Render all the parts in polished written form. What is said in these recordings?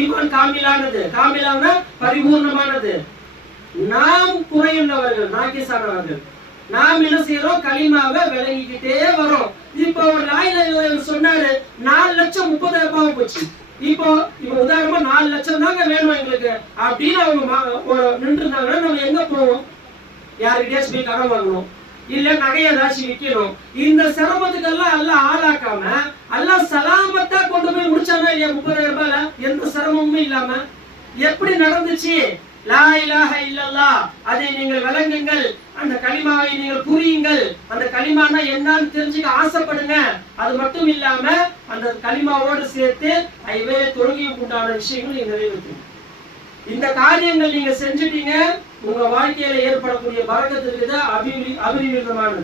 ஈமான் காமிலானது, காமிலான பரிபூர்ணமானது. நாம் குறையுள்ளவர்கள், நாக்கிசானவர்கள். நாம் என்ன செய்யறோம்? கலிமாவை விளங்கிக்கிட்டே வரோம். இப்போ ஒரு லா இலாஹ இல்லல்லாஹ் சொன்னாரு, 4,30,000 போச்சு. இப்போ உதாரணமா 4 லட்சம் தாங்க வேணும் எங்களுக்கு அப்படின்னு அவங்க நின்று இருந்தாங்கன்னா நம்ம எங்க போவோம்? யாருக்கிட்டயாச்சும் போய் கடன் வாங்கணும், இல்ல நகையை ஏதாச்சும் விற்கணும். இந்த சிரமத்துக்கெல்லாம் எல்லாம் ஆளாக்காம எல்லாம் சலாமத்தா கொண்டு போய் முடிச்சானா இல்லையா? 30,000 ரூபாயில எந்த சிரமமும் இல்லாம எப்படி நடந்துச்சு? லா இலாஹ இல்லல்லாஹ், அதை நீங்கள் விளங்குங்கள், அந்த கலிமாவை நீங்கள் புரியுங்கள். அந்த கலிமானா என்னன்னு தெரிஞ்சுக்க ஆசைப்படுங்க. அது மட்டும் இல்லாம அந்த கலிமாவோடு சேர்த்து ஐவே தொழுகையும் உண்டான விஷயங்கள் நீங்க நிறைவேற்றுங்க. இந்த காரியங்கள் நீங்க செஞ்சுட்டீங்க, உங்க வாழ்க்கையில ஏற்படக்கூடிய பரக்கத்து இருக்குது, அபிவிருத்தமானது.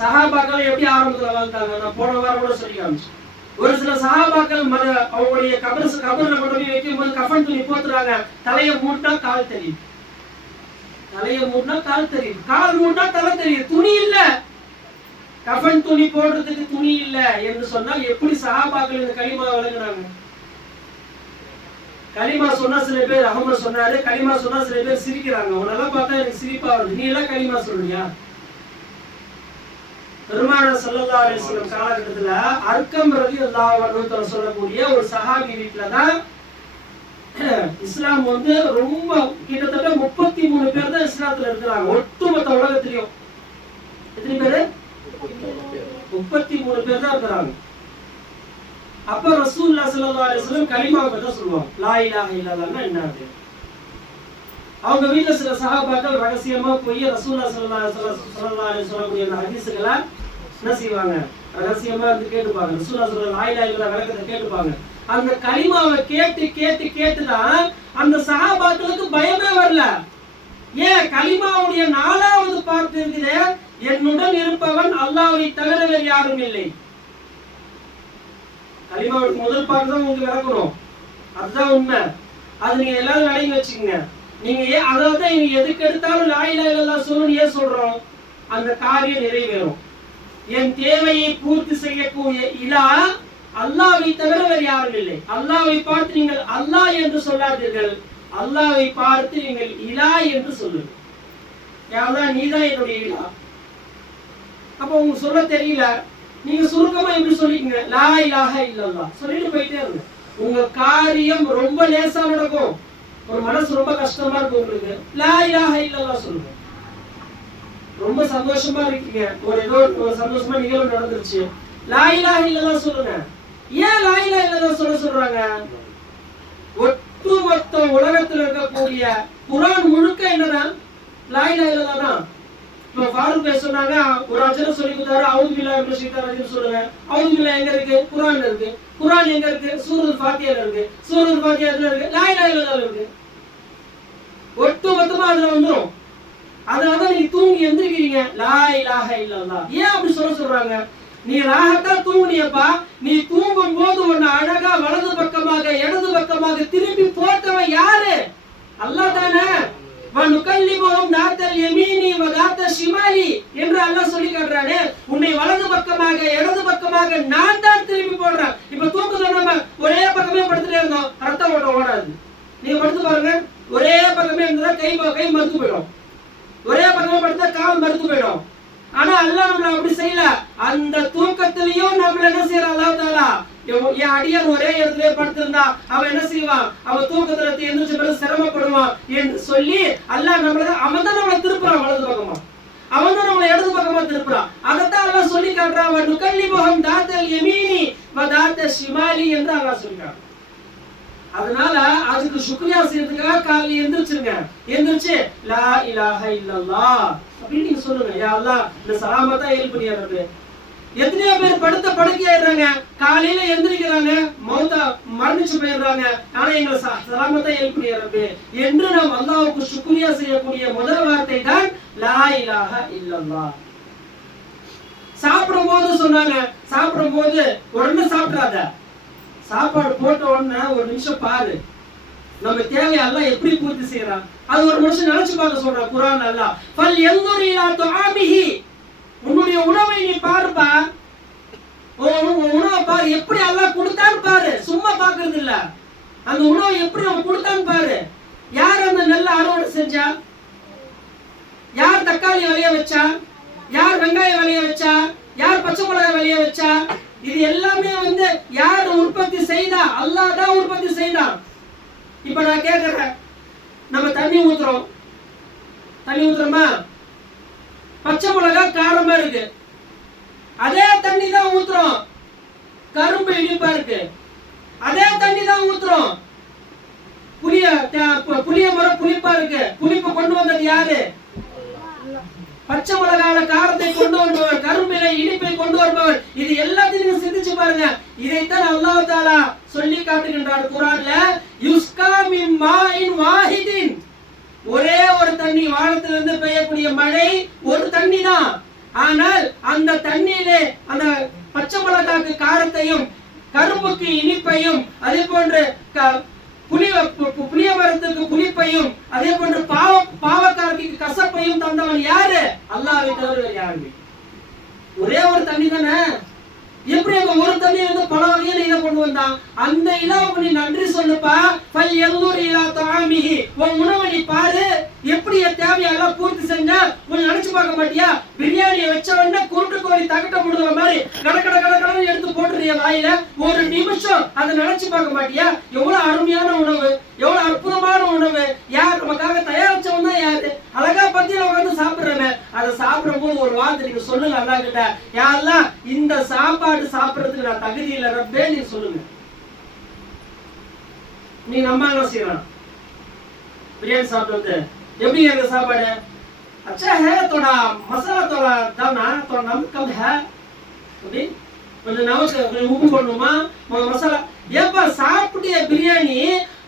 சஹாபாக்கள் எப்படி ஆரம்பத்துல வாழ்ந்தாங்க? நான் போன வாரம் கூட சொல்லி காமிச்சேன். ஒரு சில சஹாபாக்கள் அவங்களுடைய கபர்ல கொண்டு போய் வைக்கும் போது கஃன் துணி போத்துறாங்க. தலையை மூட்டா கால் தெரியுது, தலையை மூட்டா கால் தெரியுது, கால் மூட்டா தலை தெரியுது, துணி இல்ல. கஃன் துணி போடுறதுக்கு துணி இல்ல என்று சொன்னால் எப்படி சஹாபாக்கள் இந்த கலிமா வழங்குறாங்க? கலிமா சொன்னா சில பேர், அகமது சொன்னாரு, கலிமா சொன்னா சில பேர் சிரிக்கிறாங்க. உன்னெல்லாம் பார்த்தா எனக்கு சிரிப்பா வருது, நீ எல்லாம் கலிமா சொல்றியா? பெருமானார் ஸல்லல்லாஹு அலைஹி வஸல்லம் காலகட்டத்துல அர்க்கம் ரலியல்லாஹு அன்ஹு சொல்லக்கூடிய ஒரு சஹாபி வீட்டுல தான் இஸ்லாம் ரொம்ப கிட்டத்தட்ட 33 பேர் தான் இஸ்லாத்துல இருக்கிறாங்க ஒட்டுமொத்த உலகத்திலயும். எத்தனை பேரு? 33 பேர் தான் இருக்கிறாங்க. அப்ப ரசூலுல்லாஹி ஸல்லல்லாஹு அலைஹி வஸல்லம் கலிமாவை பத்தி சொல்லுவாங்க. லா இலாஹ இல்லல்லாஹ்னா என்னது? அவங்க வீட்டுல சில சஹாபாக்கள் ரகசியமா போய் ரசூலுல்லாஹி ஸல்லல்லாஹு அலைஹி வஸல்லம் ஹதீஸ்களை என்ன செய்வாங்க? ரகசியமா கேட்டுப்பாங்க. ரசூலுல்லாஹி ஸல்லல்லாஹு லா இலாஹ இல்லல்லாஹ் விளக்கத்தை கேட்டுப்பாங்க. அந்த கலிமாவை கேட்டுதான் அந்த சஹாபாக்களுக்கு பயமே வரல. ஏன்? கலிமாவுடைய 4வது பார்த்து இருக்குதே, என்னுடன் இருப்பவன் அல்லாஹ்வை தவிர வேறு யாரும் இல்லை. கலிமாவுடைய முதல் பார்த்து தான் உங்களுக்கு விளக்கணும், அதுதான் உண்மை. அது நீங்க எல்லாரும் விளங்கி வச்சுக்கோங்க. நீங்க அதாவது எதுக்கு எடுத்தாலும் லா இலாஹ இல்லல்லாஹ் சொல்லணும். ஏன் சொல்றோம்? அந்த காரியம் நிறைவேறும். என் தேவையை பூர்த்தி செய்யக்கூடிய இலாஹ் அல்லாஹ்வை தவிர வேறு யாரும் இல்லை. அல்லாஹ்வை பார்த்து நீங்கள் அல்லாஹ் என்று சொல்லாதீர்கள், அல்லாஹ்வை பார்த்து நீங்கள் இலாஹ் என்று சொல்லுங்கள். யாரா நீதான் என்னுடைய இலாஹ். அப்ப உங்களுக்கு சொல்ல தெரியல, நீங்க சுருக்கமா எப்படி சொல்லிக்கங்க? லா இலாஹ இல்லல்லாஹ் சொல்லிட்டு போயிட்டே இருங்க. உங்க காரியம் ரொம்ப லேசா நடக்கும். ஒரு மனசு ரொம்ப கஷ்டமா இருக்கு உங்களுக்கு, லா இலாஹ இல்லல்லாஹ் சொல்லுங்க. ரொம்ப சந்தோஷமா இருக்கீங்க, ஏதோ ஒரு சந்தோஷமா நிகழ்வு நடந்துருச்சு, லா இலாஹ இல்லல்லாஹ் சொல்லுங்க. ஏன் லா இலாஹ இல்லல்லாஹ் சொல்றாங்க? ஒட்டுமொத்த உலகத்தில் இருக்கக்கூடிய குர்ஆன் முழுக்க என்னதான்? லா இலாஹ இல்லல்லாஹ் தான். இப்போ ஃபாரூக் பேச சொன்னாங்க, ஒரு அஜர சொல்லி கொடுத்தாரு, அவுது பில்லாஹி மினஷ் ஷைத்தானிர் ரஜீம் சொல்லுங்க. அவுது பில்லாஹ் எங்க இருக்கு? குர்ஆன்ல இருக்கு. குர்ஆன் எங்க இருக்கு? சூரத்துல் ஃபாத்திஹால இருக்கு. சூரத்துல் ஃபாத்திஹால இருக்கு, லா இலாஹ இல்லல்லாஹ் இருக்கு. ஒட்டுமொத்தமா அதுல வந்துரும். அதனால நீங்க தூங்கி எந்திரிக்கிறீங்க, லா இலாஹ இல்லல்லாஹ். ஏன் அப்படி சொல்றாங்க? நீ ராகத்தா தூங்குனியப்பா, நீ தூங்கும் போது உன்னை அழகா வலது பக்கமாக இடது பக்கமாக திருப்பி போட்டவன் யாரு? அல்லாஹ் தானே. வனுகல்லிபுஹும் தாத்தல் யமீனி வ தாத்த ஷிமாலி என்று அல்லாஹ் சொல்லி காட்டுறானே. உன்னை வலது பக்கமாக இடது பக்கமாக நான் தான் திருப்பி போடுறேன். இப்ப தூக்கத்துல நம்ம ஒரே பக்கமே படுத்துட்டே இருந்தோம், ரத்த ஓட்டம் ஓடாது. நீங்க படுத்து பாருங்க, ஒரே பக்கமே இருந்தா கை மறுத்து போயிடும், ஒரே பக்கமே படுத்தா கால் மறுத்து போயிடும். ஆனா அல்லாஹ் நம்மள அப்படி செய்யல. அந்த தூக்கத்திலையும் நம்மள என்ன செய்யற அல்லாஹ் தஆலா, என் அடியான் ஒரே இடத்துல படுத்திருந்தா அவன் என்ன செய்வான்? அவன் தூக்கத்துல எந்திரிச்ச பிறகு சிரமப்படுவான் என்று சொல்லி அல்லாஹ் அவன் தான் நம்மளை திருப்புறான் வலது பக்கமா, அவன் தான் நம்மளை இடது பக்கமா திருப்புறான். அதைத்தான் அல்லாஹ் சொல்லி காட்டுறான், வனுகல்லிபுஹும் தாத்தல் யமீனி வ தாத்த ஷிமாலி என்று அல்லாஹ் சொல்றான். அதனால அதுக்கு சுக்ரியா செய்யறதுக்காக காலையில எந்திரிச்சிருங்க. எந்திரிச்சு லா இலாஹ இல்லல்லாஹ் அப்படின்னு நீங்க சொல்லுங்க. யா அல்லாஹ் இந்த சலாமத்தா எழுப்பினியா ரப்பே. எத்தனையோ பேர் படுத்த படுக்கையாயிடுறாங்க, காலையில எந்திரிக்கிறாங்க, மௌத்தா மரணிச்சு போயிடுறாங்க, ஆனா எங்களை சலாமத்தா எழுப்பினியா ரப்பே என்று நாம் அல்லாஹ்வுக்கு சுக்ரியா செய்யக்கூடிய முதல் வார்த்தை தான் லா இலாஹ இல்லல்லாஹ். சாப்பிடும் போது சொன்னாங்க, சாப்பிடும் போது உடனே சாப்பிடாத, சாப்பாடு போட்ட உடனே ஒரு நிமிஷம் பாரு, நம்ம தேவை அல்லாஹ் எப்படி பூர்த்தி செய்யறான். அது ஒரு மனுஷன் நினைச்சு பார்க்க சொல்றான் குர்ஆன் அல்லாஹ். ஃபல் யன்துர் இலா துஆமிஹி, உன்னுடைய உணவை நீ பாருப்பா, உணவை பாரு எப்படி அல்லாஹ் கொடுத்தான்னு பாரு, சும்மா பாக்குறது இல்ல. அந்த உணவை எப்படி நம்ம கொடுத்தான்னு பாரு. யார் அந்த நெல்லை அறுவடை செஞ்சா? யார் தக்காளி விளைய வச்சா? யார் வெங்காயம் விளைய வச்சா? யார் பச்சை மிளகாய் விளைய வச்சா? இது எல்லாமே யார் உற்பத்தி செய்தா? அல்லாஹ் தான் உற்பத்தி செய்தான். இப்ப நான் கேக்குறேன், நம்ம தண்ணி ஊத்துறோமா? பச்சை மிளகாய் காரமா இருக்கு, அதே தண்ணி தான் ஊத்துறோம். கரும்பு இனிப்பா இருக்கு, அதே தண்ணி தான் ஊத்துறோம். புளிய மரம் புளிப்பா இருக்கு, புளிப்பு கொண்டு வந்தது யாரு? பச்சை மிளகால காரத்தை கொண்டு வருபவர், கரும்பிலை இனிப்பை கொண்டு வருபவர். இது எல்லாத்தையும் நீங்க சிந்திச்சு பாருங்க. இதைத்தான் அல்லாஹ் தஆலா சொல்லி காட்டுகின்றார் குர்ஆன்ல, யுஸ்கா மின் மாஇன் வாஹிதின். ஒரே ஒரு தண்ணி, வானத்திலிருந்து பெய்யக்கூடிய மழை ஒரு தண்ணி தான். ஆனால் அந்த தண்ணியிலே அந்த பச்சை மிளகாய்க்கு காரத்தையும் கரும்புக்கு இனிப்பையும் அதே போன்று புளிய மரத்துக்கு புளிப்பையும் அதே போன்று பாவக்காரத்துக்கு கசப்பையும் தந்தவன் யாரு? அல்லாஹ்வை தவிர யாரு? ஒரே ஒரு தண்ணி தானே. எப்படி அந்த ஒரு தண்ணி பல வகையில இதை கொண்டு வந்தான்? அந்த இலாவுக்கு நீ நன்றி சொல்லுப்பா. பல் எல்லூர் இலா தாமிஹி, உன் உணவை நீ பாரு, எப்படி தேவையெல்லாம் பூர்த்தி செஞ்சா. கொஞ்சம் நினைச்சு பார்க்க மாட்டியா? பிரியாணியை வச்ச உடனே குருட்டு கோழி தகட்ட முடுற மாதிரி கடை எடுத்து போட்டுறிய வாயில. ஒரு நிமிஷம் அதை நினைச்சு பார்க்க மாட்டியா? எவ்வளவு அருமையான உணவு, எவ்வளவு அற்புதமான உணவு. யார் நமக்காக தயாரிச்சவன் தான் யாரு? அழகா பத்தியில உட்காந்து சாப்பிடுறேன். அதை சாப்பிடும் போது ஒரு வார்த்தை நீங்க சொல்லுங்க அல்லாஹ் கிட்ட, யா அல்லாஹ் இந்த சாப்பாடு சாப்பிடுறதுக்கு நான் தகுதி இல்லை ரப்பே, நீ சொல்லுங்க. நீ நம்ம என்ன செய்யலாம்? பிரியாணி சாப்பிடுறது எப்படி இருக்கு சாப்பாடு? अच्छा है, थोड़ा मसाला थोड़ा दाना थोड़ा नमक कम है, அப்படி கொஞ்சம் நமக்கு உப்பு போடணுமா மசாலா? ஏப்பா சாப்பிட்டிய பிரியாணி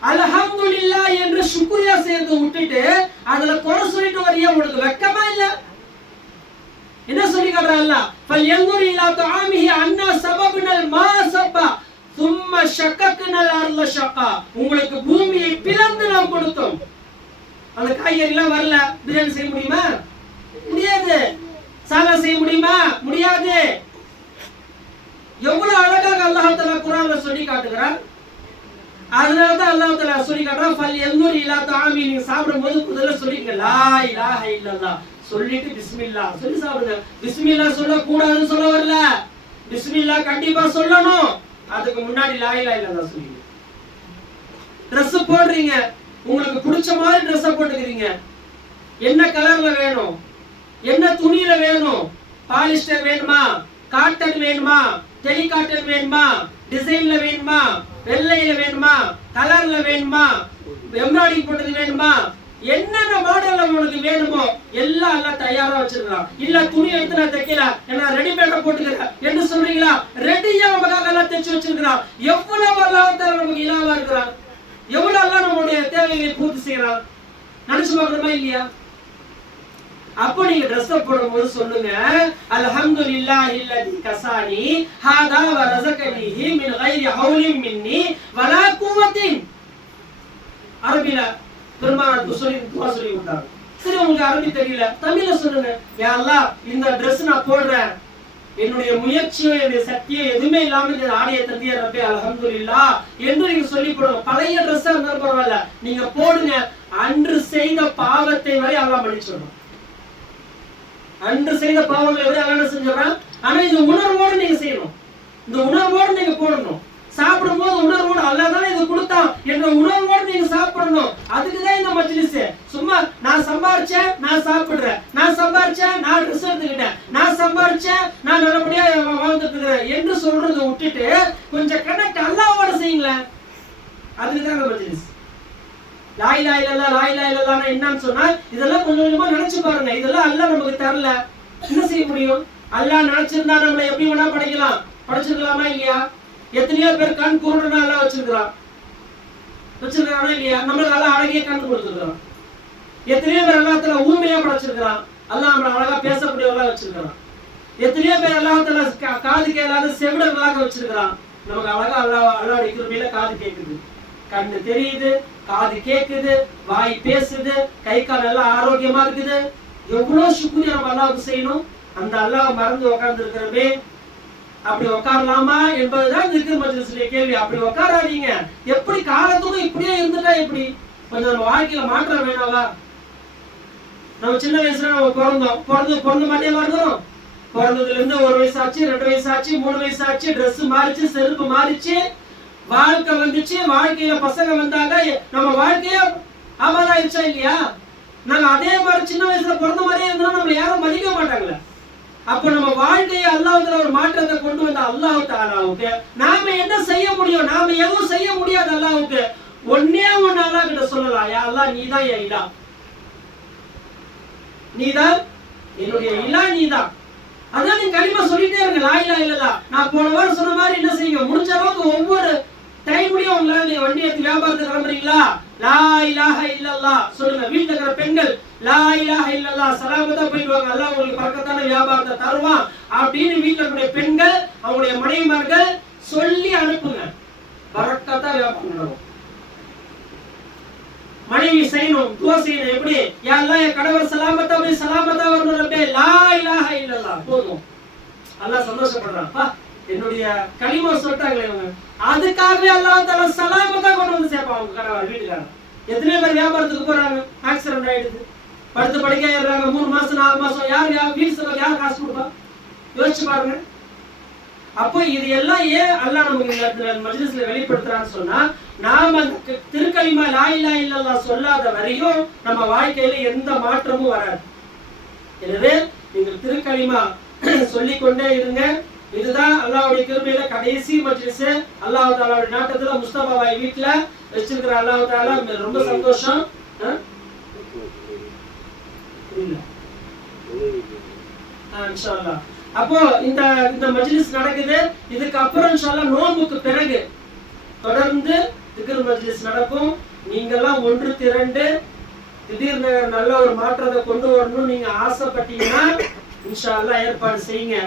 அல்ஹம்துலில்லாஹ் என்று சுக்ரியா செய்து விட்டுட்டு அதுல குறை சொல்லிட்டு வரியா? உனக்கு வெக்கமா இல்ல? என்ன சொல்லி காட்டுறான் அல்லாஹ்? ஃபல்யன்துர் இலா தஆமிஹி அன்னா சபப்னல் மா சப்பா ثم شققنا الارض شقا. உங்களுக்கு பூமியை பிளந்து நாம் கொடுத்தோம். அந்த காய்கறி எல்லாம் வரல, பிரியாணி செய்ய முடியுமா? முடியாது. சாலா செய்ய முடியுமா? முடியாது. எவ்வளவு அழகாக அல்லாஹ் தஆலா குர்ஆன்ல சொல்லி காட்டுகிறார். அதனால தான் அல்லாஹ் தஆலா சொல்லி காட்டுறான், ஃபல்யன்துர் இலா தஆமி. நீங்க சாப்பிடும்போது முதல்ல சொல்லிங்க லா இலாஹ இல்லல்லாஹ் சொல்லிட்டு பிஸ்மில்லாஹ் சொல்லி சாப்பிடுங்க. பிஸ்மில்லாஹ் சொல்ல கூடாதுன்னு சொல்ல வரல, பிஸ்மில்லாஹ் கண்டிப்பா சொல்லணும். அதுக்கு முன்னாடி லா இலாஹ இல்லல்லாஹ் சொல்லுங்க. Dress போடுறீங்க, உங்களுக்கு பிடிச்ச மாதிரி Dress போட்டுக்கிறீங்க. என்ன கலர்ல வேணும், என்ன துணியில வேணும்? பாலிஸ்டர் வேணுமா, காட்டன் வேணுமா, டெலி காட்டன் வேணுமா, டிசைன்ல வேணுமா, வெள்ளையில வேணுமா, கலர்ல வேணுமா, எம்ப்ராய்டிங் போட்டது வேணுமா, என்னென்ன மாடல்ல உங்களுக்கு வேணுமோ எல்லாம் எல்லாம் தயாரா வச்சிருக்கலாம். இல்ல துணி எடுத்து நான் தைக்கல, நான் ரெடிமேடா போட்டுக்கிறேன் என்று சொல்றீங்களா? ரெடியா நமக்காக எல்லாம் தைச்சு வச்சிருக்கிறான். எவ்வளவு அல்லாஹ் தஆலா நமக்கு இலாவா இருக்கிறான், எவ்வளவு அல்லாஹ் நம்மளுடைய தேவைகளை பூர்த்தி செய்யறான். நினைச்சு பார்க்கணுமா இல்லையா? அப்போ நீங்க Dress போடும்போது சொல்லுங்க, அல்ஹம்துலில்லாஹி அல்லதி கசானி ஹாதா வ ரஸகனிஹி மின் கைரி ஹவுலின் மின்னி வலா குவத்தின். அரபில பெருமானார் சொல்லி துஆ சொல்லி விட்டாங்க. சரி, உங்களுக்கு அரபி தெரியல, தமிழ்ல சொல்லுங்க, யா அல்லாஹ் இந்த Dress நான் போடுறேன், என்னுடைய முயற்சியோ என்னுடைய சக்தியோ எதுவுமே இல்லாம இந்த ஆடையை தந்திய ரப்பே அல்ஹம்துலில்லாஹ் என்று நீங்க சொல்லி போடுங்க. பழைய Dress இருந்தாலும் பரவாயில்ல, நீங்க போடுங்க. அன்று செய்த பாவத்தை வரை அல்லாஹ் மன்னிச்சிடுவான். அன்று செய்த பாவங்களை வரை அல்லாஹ் செஞ்சிடறான். ஆனா இந்த உணர்வோடு நீங்க செய்யணும், இந்த உணர்வோடு நீங்க போடணும். சாப்பிடும் போது உணர்வோடு அல்லாஹ் தானே இது கொடுத்தான் என்ற உணர்வோடு நீங்க சாப்பிடணும். அதுக்குதான் இந்த மஜ்லிஸ். சும்மா நான் சம்பாரிச்சேன் நான் சாப்பிடுறேன், நான் சம்பாரிச்சேன் நான் Dress எடுத்துக்கிட்டேன், நான் சம்பாரிச்சேன் நான் நல்லபடியா வாழ்ந்துட்டு இருக்கிறேன் என்று சொல்றதை விட்டுட்டு கொஞ்சம் கனெக்ட் அல்லாஹ்வோட செய்யுங்களேன். அதுக்குதான் இந்த மஜ்லிஸ். லா இலாஹ இல்லல்லாஹ் லா இலாஹ இல்லல்லாஹ் என்னன்னு சொன்னா இதெல்லாம் கொஞ்சம் கொஞ்சமா நினைச்சு பாருங்க. இதெல்லாம் அல்லாஹ் நமக்கு தரல, என்ன செய்ய முடியும்? அல்லாஹ் நினைச்சிருந்தா நம்மளை எப்படி வேணா படைக்கலாம், படைச்சிருக்கலாமா இல்லையா? எத்தனையோ பேர் கண் குருடனா எல்லாம் வச்சிருக்கானா இல்லையா? நம்மளுக்கு அல்லாஹ் அழகிய கண் கொடுத்துருக்கான். எத்தனையோ பேர் அல்லாஹ் ஊமையா படைச்சிருக்கான், அல்லாஹ் நம்மளை அழகா பேசக்கூடியவர்களா வச்சிருக்கான். எத்தனையோ பேர் அல்லாஹ் காது கேளாத செவிடர்களாக வச்சிருக்கான். நமக்கு அழகா அல்லாஹ்வுடைய கிருபையில காது கேட்குது, கண்ணு தெரியுது, காது கேக்குது, வாய் பேசுது, கை கால் எல்லாம் ஆரோக்கியமா இருக்குது. எவ்வளவு சுக்ரியா நம்ம அல்லாஹ்வுக்கு செய்யணும். அந்த அல்லாஹ் மறந்து உட்கார்ந்து இருக்கிறவே அப்படி உட்காரலாமா என்பதுதான் திக்ர் மஜ்லிஸ்ல கேள்வி. அப்படி உட்காராதீங்க. எப்படி காலத்துக்கும் இப்படியே இருந்துட்டா எப்படி? கொஞ்சம் நம்ம வாழ்க்கையில மாற்றம் வேணாவா? நம்ம சின்ன வயசுல நம்ம பிறந்த மாட்டே மறந்துடும். பிறந்ததுல இருந்து 1 வயசு ஆச்சு, 2 வயசு ஆச்சு, 3 வயசு ஆச்சு, ட்ரெஸ் மாறிச்சு, செருப்பு மாறிச்சு, வாழ்க்கை வந்துச்சு, வாழ்க்கையில பசங்க வந்தாங்க, நம்ம வாழ்க்கைய ஆமாதாயிருச்சா இல்லையா? நாங்க அதே மாதிரி சின்ன வயசுல பிறந்த மாதிரியே இருந்தா நம்மள யாரும் மதிக்க மாட்டாங்களே. அப்ப நம்ம வாழ்க்கையை அல்லாஹ்வுல ஒரு மாற்றத்தை கொண்டு வந்த அல்லாஹ் தஆலாவுக்கு நாம என்ன செய்ய முடியும்? நாம எதுவும் செய்ய முடியாது. அல்லாஹ்வுக்கு ஒண்ணே ஒண்ணு அல்லாஹ் கிட்ட சொல்லலாம், யா அல்லாஹ் நீதான் என் இலா, நீதான் என்னுடைய இலா, நீதான். அதான் நீங்க கலிமா சொல்லிட்டே இருங்க, லா இலாஹ இல்லல்லாஹ். நான் போன வாரம் சொன்ன மாதிரி என்ன செய்யுங்க, முடிஞ்ச அளவுக்கு ஒவ்வொரு டைம்லயும் உங்களால நீங்க வண்டி எடுத்து வியாபாரத்துக்கு கிளம்புறீங்களா, லா இலாஹ இல்லல்லாஹ் சொல்லுங்க. வீட்டுல இருக்கிற பெண்கள் லா இலாஹ இல்லல்லாஹ் சலாமத்தா போயிட்டு வாங்க, அல்லாஹ் உங்களுக்கு பரக்கத்தான வியாபாரத்தை தருவான் அப்படின்னு வீட்டுல இருக்கிற பெண்கள் அவங்களுடைய மனைவிமார்கள் சொல்லி அனுப்புங்க. பரக்கத்தா வியாபாரம் நடக்கும். மனைவி செய்யணும், துவா செய்யணும். எப்படி? யா அல்லாஹ் என் கணவர் சலாமத்தா போய் சலாமத்தா வரணும் ரப்பே, லா இலாஹ இல்லல்லாஹ் போதும். அல்லாஹ் சந்தோஷப்படுறான். என்னுடைய கலிமா சொல்லிட்டாங்களே இவங்க, அதுக்காகவே அல்லாஹ் தஆலா சலாமத்தா கொண்டு வந்து சேர்ப்பான் அவங்க கணவர் வீட்டுக்காரன். எத்தனை பேர் வியாபாரத்துக்கு போறாங்க, ஆக்சிடென்ட் ஆயிடுது, படுத்து படுக்கையாயிடுறாங்க, 3 மாசம் 4 மாசம், யார் வீடு செலவு யார் காசு கொடுப்பா? யோசிச்சு பாருங்க. அப்போ இது எல்லாம் ஏன் அல்லாஹ் நமக்கு இந்த மஜ்லிஸ்ல வெளிப்படுத்துறான்னு சொன்னா, நாம திருக்கலிமா லா இலாஹ இல்லல்லாஹ் சொல்லாத வரையும் நம்ம வாழ்க்கையில எந்த மாற்றமும் வராது. எனவே நீங்கள் திருக்கலிமா சொல்லிக்கொண்டே இருங்க. இதுதான் அல்லாஹ்வுடைய கிருபையில கடைசி மஜ்லிஸ். அல்லாஹ் தஆலாவுடைய நாட்டத்துல முஸ்தபா பாய் வீட்ல வச்சிருக்கிற அல்லாஹ் தஆலா ரொம்ப சந்தோஷம். இன்ஷாஅல்லாஹ். அப்போ இந்த மஜ்லிஸ் நடக்குது. இதுக்கு அப்புறம் இன்ஷாஅல்லாஹ் நோன்புக்கு பிறகு தொடர்ந்து திக்ர் மஜ்லிஸ் நடக்கும். நீங்க எல்லாம் ஒன்று திரண்டு திடீர்னு நல்ல ஒரு மாற்றத்தை கொண்டு வரணும் நீங்க ஆசைப்பட்டீங்கன்னா இன்ஷாஅல்லாஹ் ஏற்பாடு செய்யுங்க.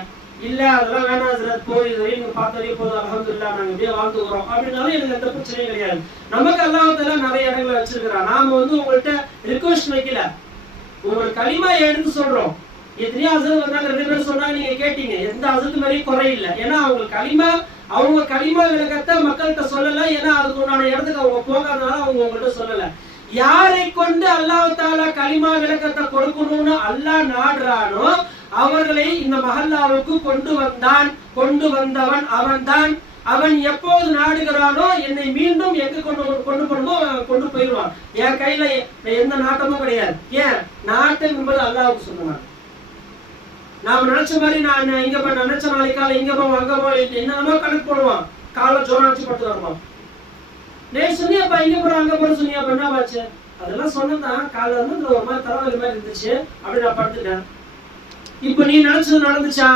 இல்ல அதெல்லாம் வேணாம் ஹஜ்ரத், போய் நீங்க பார்த்ததே போதும், அல்ஹம்துலில்லாஹ் நாங்க இப்படியே வாழ்ந்துக்கிறோம் அப்படின்னாலும் எனக்கு எந்த பிரச்சனையும் கிடையாது. நமக்கு அல்லாஹ் தஆலா நிறைய இடங்களை வச்சிருக்கிறான். நாம உங்கள்கிட்ட ரிக்வெஸ்ட் வைக்கல, உங்களுக்கு கலிமா எடுத்து சொல்றோம். எத்தனையோ ஹஜ்ரத் வந்தாங்க, 2 பேரும் சொன்னாங்க, நீங்க கேட்டீங்க. எந்த ஹஜ்ரத் மாதிரியும் குறையில்லை. ஏன்னா அவங்க கலிமா விளக்கத்தை மக்கள்கிட்ட சொல்லல. ஏன்னா அதுக்கு உண்டான இடத்துக்கு அவங்க போகாதனால அவங்க உங்கள்கிட்ட சொல்லல. யாரை கொண்டு அல்லாஹ் தஆலா கலிமா விளக்கத்தை கொடுக்கணும்னு அல்லாஹ் நாடுறானோ அவர்களை இந்த மஹல்லாவுக்கு கொண்டு வந்தவன் அவன்தான். அவன் எப்போது நாடுகிறானோ என்னை மீண்டும் எங்க கொண்டு போயிடுவான். என் கையில எந்த நாட்டமும் கிடையாது. ஏன்? நாட்டம் என்பது அல்லாஹ்வுக்கு சொந்தமானது. நாம நினைச்ச மாதிரி நான் இங்க போய் நினைச்ச நாளைக்கு காலை இங்க போவோம் அங்க போவோம் என்னென்னமோ கணக்கு போடுவான். காலைல ஜோரம் அடிச்சு படுத்து வருவான். சொன்னியாப்பா இங்க போறோம் அங்க போறோம் சொன்னியாப்பா, என்ன ஆச்சு? அதெல்லாம் சொன்னதான். காலைல இருந்து ஒரு மாதிரி தலைவலி மாதிரி இருந்துச்சு, அப்படி நான் படுத்துட்டேன். இப்ப நீ நினைச்சது நடந்துச்சா?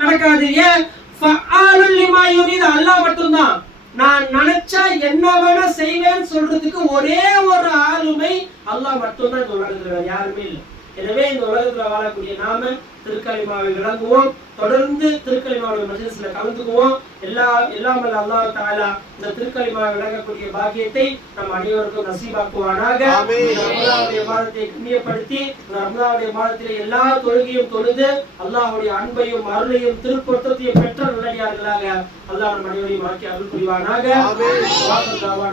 நடக்காது. ஏன்? ஃபஆலுல் லிமா யுரீத், அல்லாஹ் மட்டும்தான். நான் நினைச்சா என்ன வேணா செய்வேன்னு சொல்றதுக்கு ஒரே ஒரு ஆளுமை அல்லாஹ் மட்டும்தான் இந்த உலகத்துல, யாருமே இல்லை. எனவே இந்த உலகத்துல வாழக்கூடிய நாம திருக்கலிமாவை விளங்குவோம். தொடர்ந்து திருக்கலிமாவுடைய மஜ்லிஸ்ல கலந்துக்குவோம். எல்லாம் அல்லாஹ் தஆலா இந்த திருக்கலிமாவை விளங்கக்கூடிய பாக்கியத்தை நம் அனைவருக்கும் நசீபாக்குவானாக. ரமலானுடைய மாதத்தை கண்ணியப்படுத்தி ரமலானுடைய மாதத்திலே எல்லா தொழுகையும் தொழுது அல்லாஹ்வுடைய அன்பையும் அருளையும் திருப்பொருத்தத்தையும் பெற்ற நல்லடியார்களாக அல்லாஹ் நம் அனைவரையும் ஆக்கி அருள் புரிவானாக.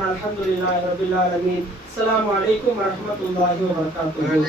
அல்ஹம்துலில்லாஹி ரப்பில் ஆலமீன். அஸ்ஸலாமு அலைக்கும் வரஹ்மத்துல்லாஹி வபரகாத்துஹு.